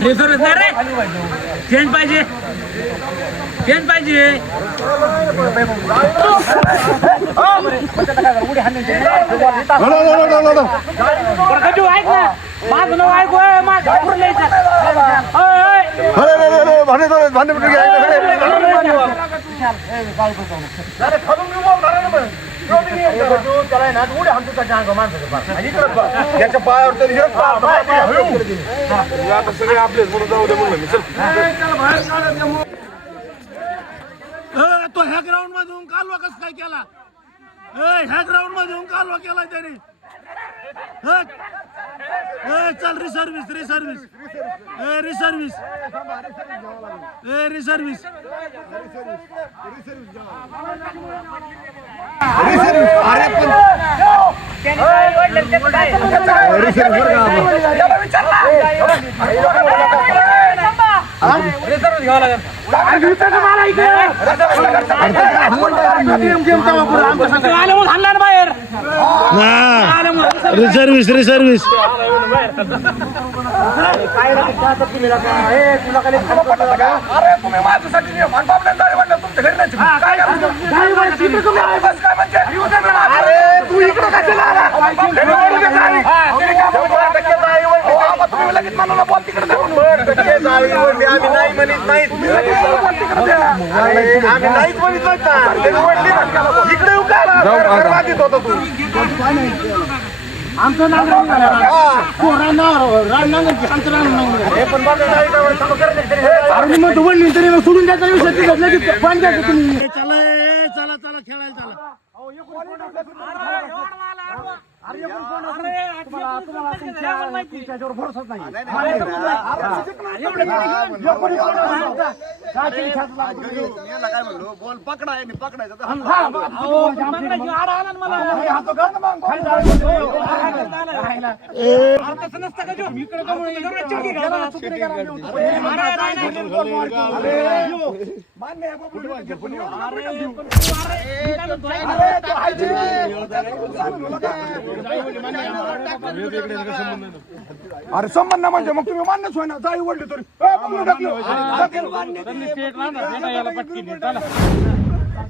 resource नाही रे change पाहिजे change पाहिजे ऐक ना माझं नाव ऐकू याच्या पायावर आता सगळे आपलेच म्हणून जाऊ दे म्हणून तो ह्या ग्राउंड मध्ये येऊन कालवा कस काय केला ह्या ग्राउंड मध्ये येऊन कालवा केला त्याने चल रिसर्विस रिसर्विस रिसर्विस रिसर्विस रिसर्विस रिसर्विस आमचं नाव सोडून द्यायचा विषय तुम्ही चला चला खेळायला चला तुमच्यावर भरोसाच नाही बॉल पकडाय पकडायचं अरे संबंध म्हणजे मग तुम्ही मान्यच होय ना जाई वडली तरी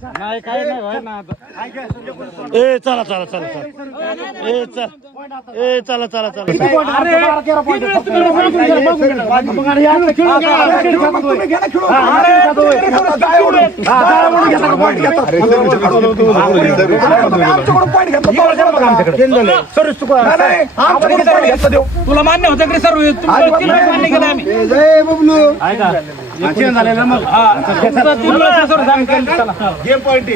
नाही काय नाही ना ए चला चला चला चला ए चल ए चला चला चला तुला मान्य होतं की सर्व मान्य केलं आम्ही गेम पॉइंट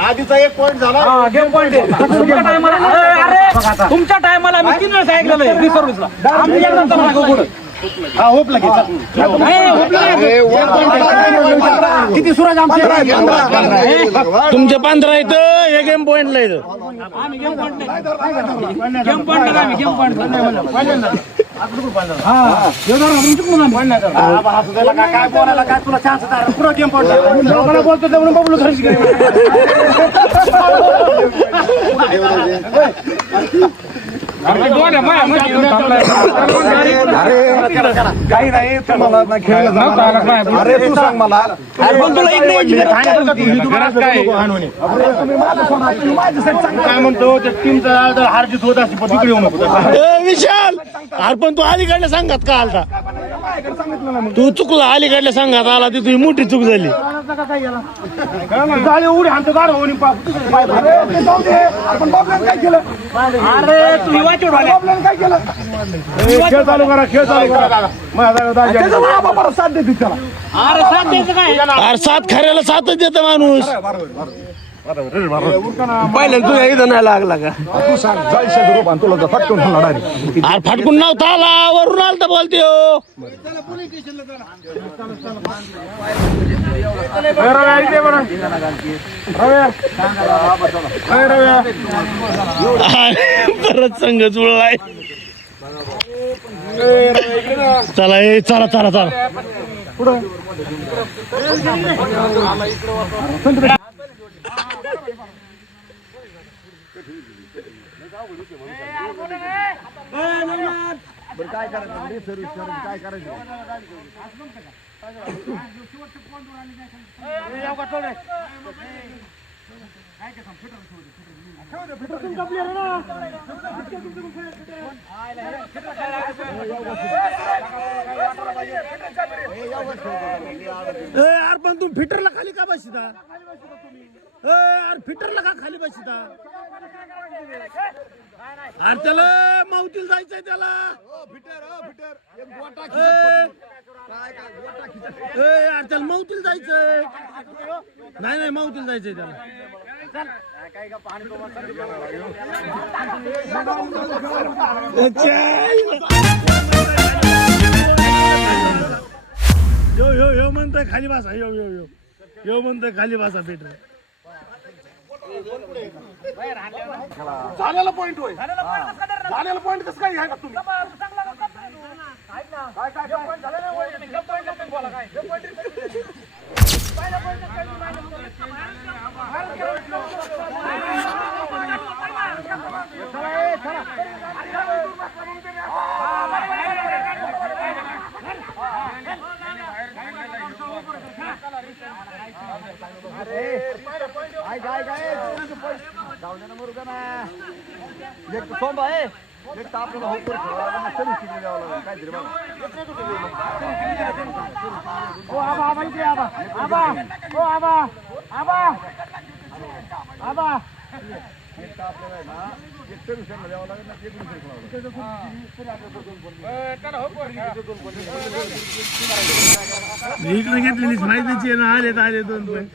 आधीचा एक पॉइंट झाला गेम पॉइंट तुमच्या टायमाला मी 3 वेळेस ऐकलेलं आहे रिसर्व्हिसला किती सुराज आमचे तुमचे 15 इथं हे गेम पॉइंटला इथं गेम पॉइंट काय बोलायला काय तुला चान्स पुरा गेम पॉइंट बोलतो म्हणून बबलू काही नाही तुम्हाला अरे तू सांग मला काय म्हणतो त्या टीमचा हारजीत होत असते पण तिकडे येऊ नको विशाल अरे पण तू अलीकडल्या सांगत का आलता तू चुकला अलीकडल्या सांगत आला ती तुझी मोठी चूक झाली उडी आमचं गाड होऊन काय केलं अरे तुम्ही वाचून काय केलं खेळ चालू करा खेळ चालू करा साथ देते त्याला अरे साथ द्यायचं काय अरे सात खऱ्याला सातच देत माणूस पहिल्या तुझ्या इथं नाही लागला का तू सांग जायचं ग्रुप आणि तुला फटकून डायरेक्ट अरे फटकून नव्हता आला वरून आलता बोलते परत संघ जुळलाय चला चला चला चला काय करायचं सर्व्हिस काय करायचं यार पण तू फिटरला खाली का बसता यार फिटरला का खाली बसता अरे त्याला मावतील जायचंय त्याला यार त्याला मावतील जायचंय नाही मावतील जायचंय त्याला यो म्हणतोय खाली बसा यो म्हणतोय खाली बसा पेटर झालेला पॉइंट होय झालेला पॉइंट कसं काय घ्यायला तुम्ही एक सोंबा आहे एक तर आपल्याला होत काहीतरी इकडे घेतलेलीच माहितीची ना आले 2 पॉईंट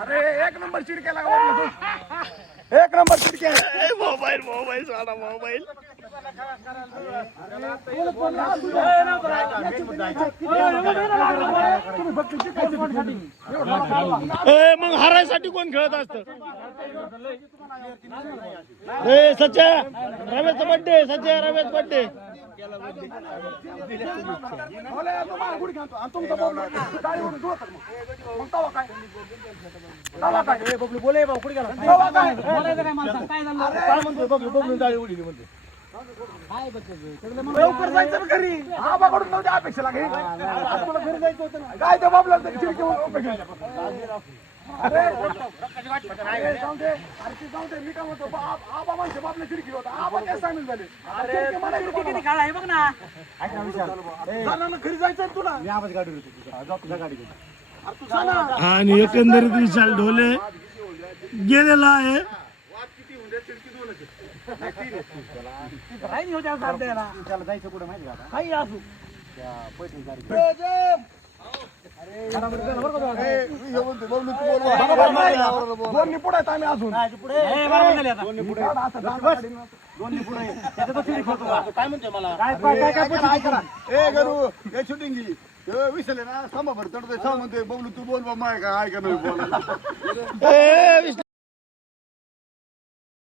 अरे एक नंबर चिडक्या लागला तू एक नंबर चिडक्या मोबाईल साडा मोबाईल मग हारायसाठी कोण खेळत असत सच्या रव्याचा बर्थडे सच्या रव्याचा बर्थडे लवकर जायचं घरी आबाकडून नव्हती अपेक्षा लागेल घरी जायचं होतं काय त्या बाबला अरे जाऊ दे मी काय म्हणतो आबा माणसं बाबला खिडकी होता आबा काय सामील झाले किती काळ आहे बघ ना घरी जायचं तुला मी आवाज गाडी होतो गाडी आणि एकंदरीत विशाल ढोले गेलेला आहे त्याला जायचं कुठं माहिती का काही असू दोन्ही पुढे आहेत आम्ही अजून काय म्हणतोय मला ए गरू हे शूटिंग विसरले ना थांबा बरं चढतोय म्हणतोय बबलू तू बोल बा माय काय ऐका नाही बोला